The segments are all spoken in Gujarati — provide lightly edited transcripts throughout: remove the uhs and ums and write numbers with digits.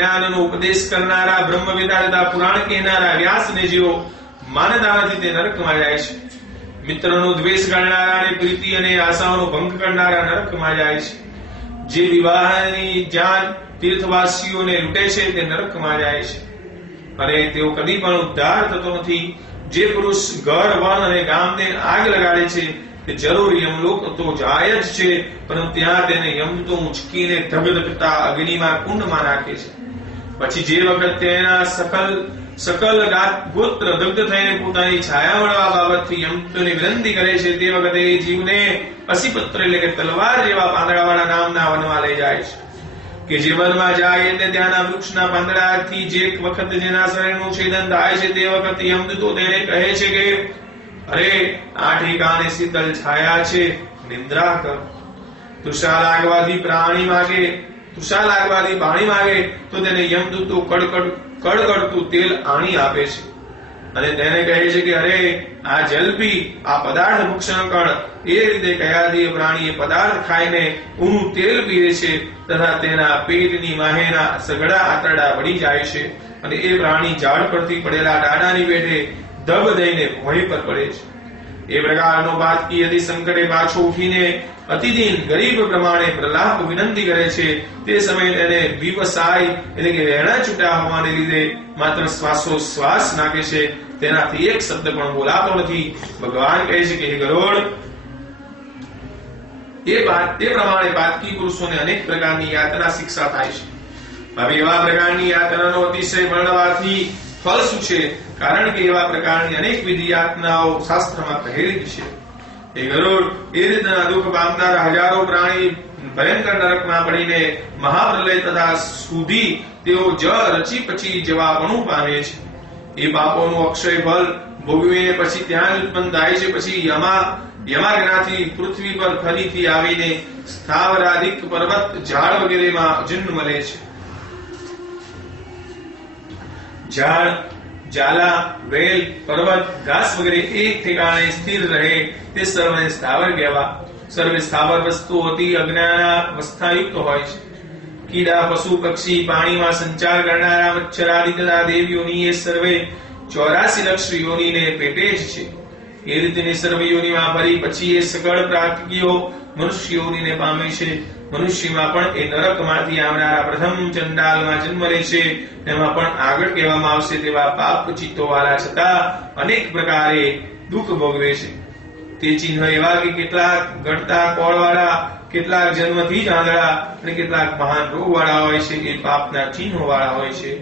જ્ઞાનનો ઉપદેશ કરનારા, બ્રહ્મવેદા તથા પુરાણ કહેનારા વ્યાસને જેઓ માનતા નથી તે નરકમાં જાય છે. મિત્રનો દ્વેષ કરનારા અને પ્રીતિ અને આશાઓનો ભંગ કરનારા નરકમાં જાય છે. જે વિવાહની જાન તીર્થવાસીઓને લૂંટે છે તે નરકમાં જાય છે અને તેઓ કદી પણ ઉદ્ધાર થતો નથી. જે પુરુષ ઘર, વન અને ગામને આગ લગાડે છે તે જરૂર યમલોક તો જાય જ છે, પરંતુ ત્યાં તેને યમદૂતો ઉંચકીને ધગધગતા અગ્નિમાં કુંડમાં નાખે છે. પછી જે વખત તેના સકલ ગોત્ર દગ્ધ થઈને પોતાની છાયા મળવા બાબતથી યમદૂતોને વિનંતી કરે છે, તે વખતે એ જીવને અસીપત્ર એટલે કે તલવાર જેવા પાંદડાવાળા નામના વનમાં લઈ જાય છે. કે જે વનમાં જાય એટલે ત્યાંના વૃક્ષના પાંદડાથી જે વખત જેના શરીરનું છેદન થાય છે તે વખતે યમદૂતો તેને કહે છે કે અરે આ ઠેકાણે શીતલ છાયા છે, નિદ્રા કર. તુષા લાગવાથી પાણી માગે તો તેને યમદૂતો કડકડતું તેલ આણી આપે છે અને તેને કહે છે કે અરે આ જલ પી, આ પદાર્થ ભક્ષણ કર. એ રીતે કયાદીય પ્રાણી પદાર્થ ખાઈને ઊનું તેલ પીએ છે તથા તેના પેટની માહેના સઘળા આંતરડા વળી જાય છે અને એ પ્રાણી ઝાડ પરથી પડેલા ડાળાની પેટે ધબ દઈને ભોંય પર પડે છે. એ પ્રકારનો બાદકી યદિ સંકટે પાછો ઉઠીને અતિદીન ગરીબ પ્રમાણે પ્રલાપ વિનંતી કરે છે, તે સમયે તેને વિવસાય એટલે કે વેણા છૂટા હોવાને લીધે માત્ર શ્વાસોશ્વાસ નાખે છે, તેનાથી એક શબ્દ પણ બોલાતો નથી. ભગવાન કહે છે કે હે ગરુડ, તે પ્રમાણે બાદકી પુરુષોને અનેક પ્રકારની યાતના શિક્ષા થાય છે. હવે એવા પ્રકારની યાતનાનો અતિશય વર્ણવાથી ફળ શું છે? કારણ કે એવા પ્રકારની અનેક વિધિ યાતનાઓ શાસ્ત્રમાં કહેલી છે. એ ગરુડ, એ રીતના દુઃખ પામનારા હજારો પ્રાણી ભયંકર નરકમાં પડીને મહાપ્રલય તથા સુધી તેઓ રચી પછી જવાપણું પામે છે. એ પાપોનું અક્ષય ફળ ભોગવીને પછી ત્યાં ઉત્પન્ન થાય છે. પછી યમાગ્નાથી પૃથ્વી પર ફરીથી આવીને સ્થાવરાદિક પર્વત, ઝાડ વગેરેમાં જન્મ લે છે. ઝાડ, જાલા, વેલ, પર્વત, ઘાસ વગેરે એક ઠેકાણે સ્થિર રહે તે સર્વને સ્થાવર કહેવા. સર્વે સ્થાવર વસ્તુઓ અતિ અજ્ઞાનાવસ્થાયુક્ત હોય છે. કીડા, પશુ, પક્ષી, પાણીમાં સંચાર કરનારા મચ્છરાદિ તથા દેવીઓની એ સર્વે 84 લક્ષ યોનિને પેટે જ છે. એ રીતે સર્વ યોનિમાં ફરી પછી એ સકળ પ્રાકૃતિઓ મનુષ્ય યોનિને પામે છે. મનુષ્યમાં પણ એ નરકમાંથી આવનારા પ્રથમ ચંડાલમાં જન્મ લે છે. તેમાં પણ આગળ કહેવામાં આવશે તેવા પાપ ચિત્તો વાળા છતાં અનેક પ્રકારે દુઃખ ભોગવે છે. તે ચિહ્ન એવા કે કેટલાક ગળતા કોળવાળા, કેટલાક જન્મથી જ આંધળા અને કેટલાક મહાન રોગ વાળા હોય છે. એ પાપના ચિહ્નો વાળા હોય છે.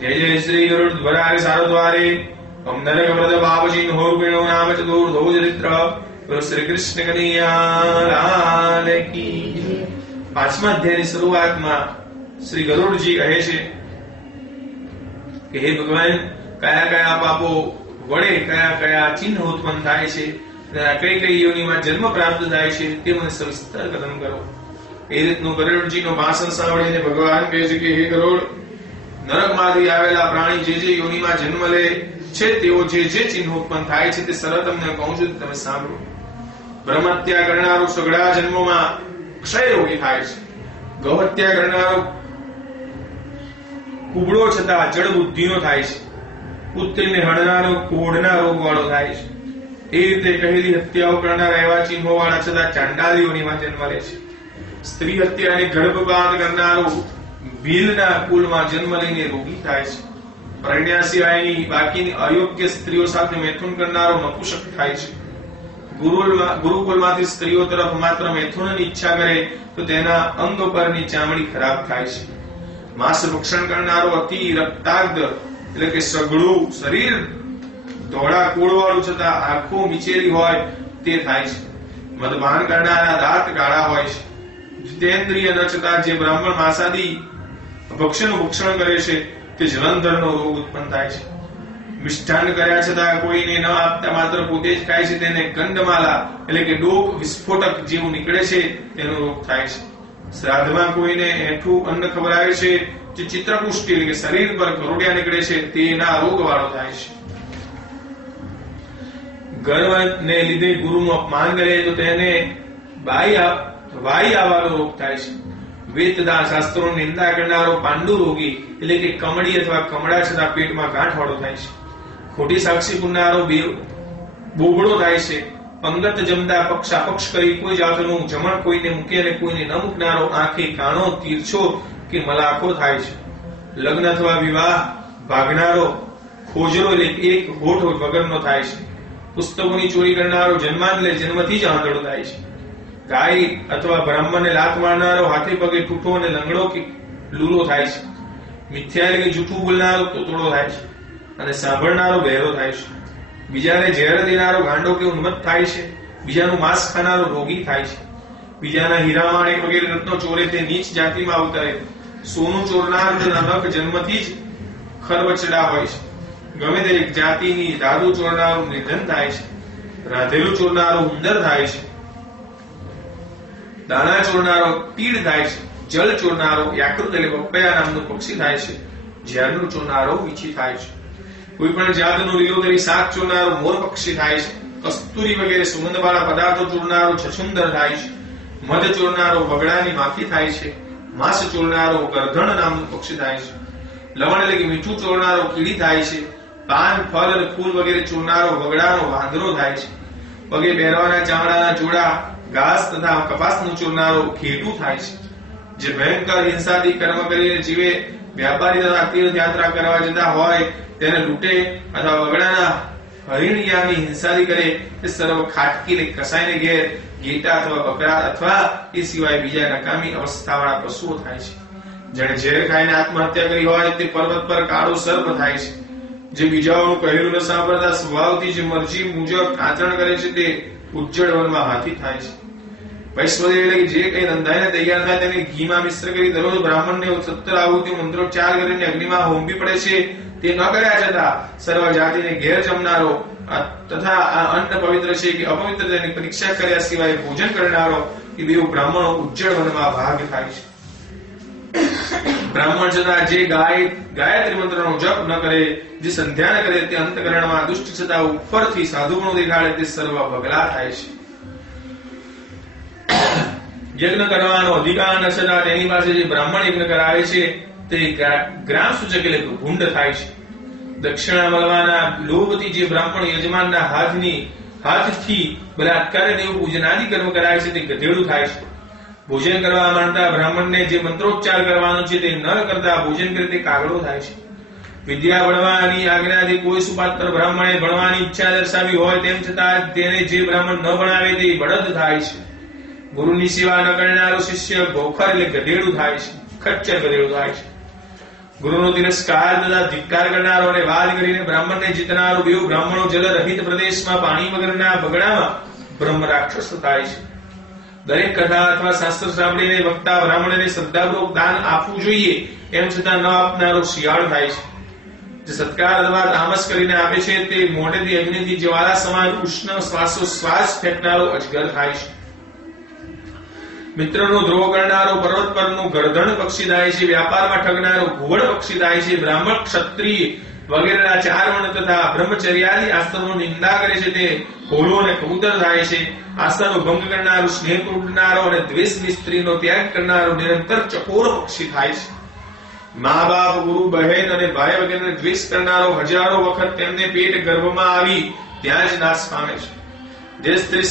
જય જય શ્રી ગરુડ ધ્વરાય સારદ્વારે ઓમ નરક વ્રત પાપ ચિહ્ન હોર્ગણો નામ ચતુર્ધો ચરિત્ર શ્રી કૃષ્ણ કનૈયા લાલ કી. 5મા અધ્યાયની શરૂઆતમાં શ્રી ગરુડજી કહે છે કે હે ભગવાન, કયા કયા પાપો વડે કયા કયા ચિહ્ન ઉત્પન્ન થાય છે, કઈ કઈ યોનિમાં જન્મ પ્રાપ્ત થાય છે તે મને સવિસ્તર કથન કરો. એ રીતનું ગરુડજીનું ભાષણ સાંભળીને ભગવાન કહે છે કે હે ગરુડ, નરકમાંથી આવેલા પ્રાણી જે જે યોનિમાં જન્મ લે છે તેઓ જે જે ચિહ્ન ઉત્પન્ન થાય છે તે સરળ તમને કહું છું, તમે સાંભળો. બ્રહ્મહત્યા કરનારો સઘળા જન્મોમાં ક્ષય રોગી થાય છે. ગૌહત્યા કરનારો કુબળો છતાં જડ બુદ્ધિનો થાય છે. પુત્રીને હણનારો કોઢના રોગ વાળો થાય છે. એ રીતે કહેલી હત્યાઓ કરનારા એવા ચિહ્નો વાળા છતાં ચાંડાલીઓનીમાં જન્મ લે છે. સ્ત્રી હત્યા અને ગર્ભપાત કરનારો ભીલના કુલમાં જન્મ લઈને રોગી થાય છે. પરણ્યા સિવાયની બાકીની અયોગ્ય સ્ત્રીઓ સાથે મૈથુન કરનારો નપુંસક થાય છે. ગુરુકુળમાંથી સ્ત્રીઓ તરફ માત્ર મૈથુનની ઈચ્છા કરે તો તેના અંગ પરની ચામડી ખરાબ થાય છે. માંસ ભક્ષણ કરનારો અતિ રક્તાગ્ધ એટલે કે સઘળું શરીર, ધોળા કોળવાળું છતાં આંખો મીચેલી હોય તે થાય છે. મદપાન કરનારા દાંત કાળા હોય છે. જીતેન્દ્રિય ન છતાં જે બ્રાહ્મણ માંસાદી ભક્ષણ કરે છે તે જલંધરનો રોગ ઉત્પન્ન થાય છે. મિષ્ટાન કર્યા છતાં કોઈને ન આપતા માત્ર પોતે જ ખાય છે તેને ગંડમાલા એટલે કે ડોક વિસ્ફોટક જેવું નીકળે છે તેનો રોગ થાય છે. શ્રાદ્ધમાં કોઈને એઠું અન્ન ખવડાવે છે જે ચિત્રપુષ્ટિ એટલે કે શરીર પર કરોડિયા નીકળે છે તેના રોગ વાળો થાય છે. ગર્વને લીધે ગુરુનું અપમાન કરે તો તેને વાઈ આવવાનો રોગ થાય છે. વેદ તથા શાસ્ત્રોની નિંદા કરનારો પાંડુ રોગી એટલે કે કમળી અથવા કમળા છતાં પેટમાં ગાંઠ વાળો થાય છે. ખોટી સાક્ષી પૂરનારો બોબડો થાય છે. અંગત જમતા પક્ષાપક્ષ કરી કોઈ જાતનું જમણ કોઈને મૂકે અને કોઈને ન મૂકનારો આંખે કાણો તીરછો કે મલાખો થાય છે. લગ્ન અથવા વિવાહ ભાગનારો ખોજરો એટલે એક હોઠ વગરનો થાય છે. પુસ્તકોની ચોરી કરનારો જન્માંતલે જન્મથી જ આંધળો થાય છે. ગાય અથવા બ્રાહ્મણને લાત મારનારો હાથે પગે ઠૂઠો અને લંગડો કે લૂલો થાય છે. મિથ્યા એટલે કે જૂઠું બોલનારો તોતડો થાય છે અને સાંભળનારો બહેરો થાય છે. બીજાને ઝેર દેનારો ગાંડો કે ઉન્મત્ત થાય છે. બીજાનું માંસ ખાનારો રોગી થાય છે. બીજાના હીરા માણેક વગેરે રત્નો ચોરે તે નીચ જાતિમાં અવતરે. સોનું ચોરનાર નખ જન્મથી જ ખરબચડા હોય છે. ગમે તે જાતિની દારૂ ચોરનારું નિધન થાય છે. રાધેલું ચોરનારું ઉંદર થાય છે. દાણા ચોરનારો તીડ થાય છે. જલ ચોરનારો યાકૃત એટલે પપૈયા નામનું પક્ષી થાય છે. ઝેરનું ચોરનારો વીછી થાય છે. કોઈ પણ જાતનું લીલોતરી શાક ચોરનારો મોર પક્ષી થાય છે. કસ્તુરી વગેરે સુગંધવાળા પદાર્થો ચોરનારો છછુંદર થાય છે. મધ ચોરનારો બગડાની માખી થાય છે. માંસ ચોરનારો ગરધણ નામનું પક્ષી થાય છે. લવણ એટલે કે મીઠું ચોરનારો કીડી થાય છે. પાન ફળ અને ફૂલ વગેરે ચોરનારો બગડાનો વાંદરો થાય છે. પગે પહેરવાના ચામડાના જોડા ઘાસ તથા કપાસનું ચોરનારો ઘેટું થાય છે. જે ભયંકર હિંસાથી કર્મ કરીને જીવે વ્યાપારી તથા તીર્થયાત્રા કરવા જતા હોય તેને લૂંટે અથવા બગડાના હરિણિયાની હિંસાથી કરે તે સર્વ ખાટકી કસાઈને ઘેર ગેટા અથવા બકરા અથવા એ સિવાય બીજા નકામી અવસ્થાવાળા પશુઓ થાય છે. જેણે ઝેર ખાઈને આત્મહત્યા કરી હોય તે પર્વત પર કાળો સર્પ થાય છે. જે બીજાઓનું કહેલું ન સાંભળતા સ્વભાવથી જે મરજી મુજબ આચરણ કરે છે તે ઉજ્જળ વનમાં હાથી થાય છે. વૈશ્વદેવ એટલે કે જે કઈ રંધાઈને તૈયાર થાય તેને ઘીમાં મિશ્ર કરી દરરોજ બ્રાહ્મણને 70 આહુતિ મંત્રોચ્ચાર કરીને અગ્નિમાં હોમવી પડે છે. તે ન કર્યા છતાં સર્વ જાતિને ઘેર જમનારો તથા આ અન્ન પવિત્ર છે કે અપવિત્ર તેની પરીક્ષા કર્યા સિવાય ભોજન કરનારો એ બેઉ બ્રાહ્મણો ઉજ્જળ વનમાં ભાગ થાય છે. બ્રાહ્મણ છતાં જે ગાયત્રી મંત્રનો જપ ન કરે, જે સંધ્યા ન કરે, તે અંતકરણમાં દુષ્ટ છતાં ઉપરથી સાધુપણું દેખાડે તે સર્વ ભગલા થાય છે. યજ્ઞ કરવાનો અધિકાર ન છતાં તેની પાસે જે બ્રાહ્મણ યજ્ઞ કરાવે છે તે ગ્રામ સૂચક એટલે ભૂંડ થાય છે. દક્ષિણા મળવાના લોભથી જે બ્રાહ્મણ યજમાનના હાથથી બલાત્કારે દેવ પૂજનાદિ કર્મ કરાવે છે તે ગધેડું થાય છે. ભોજન કરવા માંડતા બ્રાહ્મણને જે મંત્રોચ્ચાર કરવાનો છે તે ન કરતા ભોજન કરે તે કાગડો થાય છે. વિદ્યા ભણવાની આજ્ઞાથી કોઈ સુપાત્ર બ્રાહ્મણે ભણવાની ઈચ્છા દર્શાવી હોય તેમ છતાં તેને જે બ્રાહ્મણ ન ભણાવે તે બળદ થાય છે. ગુરુની સેવા ન કરનારો શિષ્ય ગોખર એટલે ગધેડું થાય છે. ખચ્ચર ગધેડું થાય છે. ગુરુનો તિરસ્કાર તથા ધિક્કાર કરનારો અને વાદ કરીને બ્રાહ્મણને જીતનારો બેઉ બ્રાહ્મણો જલ રહિત પ્રદેશમાં પાણી વગરના બગડામાં બ્રહ્મ રાક્ષસ થાય છે. દરેક કથા અથવા શાસ્ત્ર સાંભળીને વક્તા બ્રાહ્મણને શ્રદ્ધાપૂર્વક દાન આપવું જોઈએ એમ છતાં ન આપનારો શિયાળ થાય છે. જે સત્કાર અથવા તામસ કરીને આપે છે તે મોઢેથી અગ્નિથી જ્વાળા સમાન ઉષ્ણ શ્વાસોશ્વાસ ફેંકનારો અજગર થાય છે. મિત્રનો દ્રોહ કરનારો પર્વત પરનું ગરધણ પક્ષી થાય છે. વ્યાપારમાં ઠગનારો ઘુવડ પક્ષી થાય છે. બ્રાહ્મણ ક્ષત્રિય વગેરેના 4 વર્ણ તથા બ્રહ્મચર્યાદી આશ્રમનો નિંદા કરે છે તે હોલો અને કબૂતર થાય છે. આસ્થાનો ભંગ કરનારો, સ્નેહ તૂટનારો અને દ્વેષની સ્ત્રીનો ત્યાગ કરનારો નિરંતર ચકોર પક્ષી થાય છે. મા બાપ, ગુરુ, બહેન અને ભાઈ વગેરેને દ્વેષ કરનારો હજારો વખત તેમને પેટ ગર્ભમાં આવી ત્યાં જ નાશ પામે છે. જે સ્ત્રી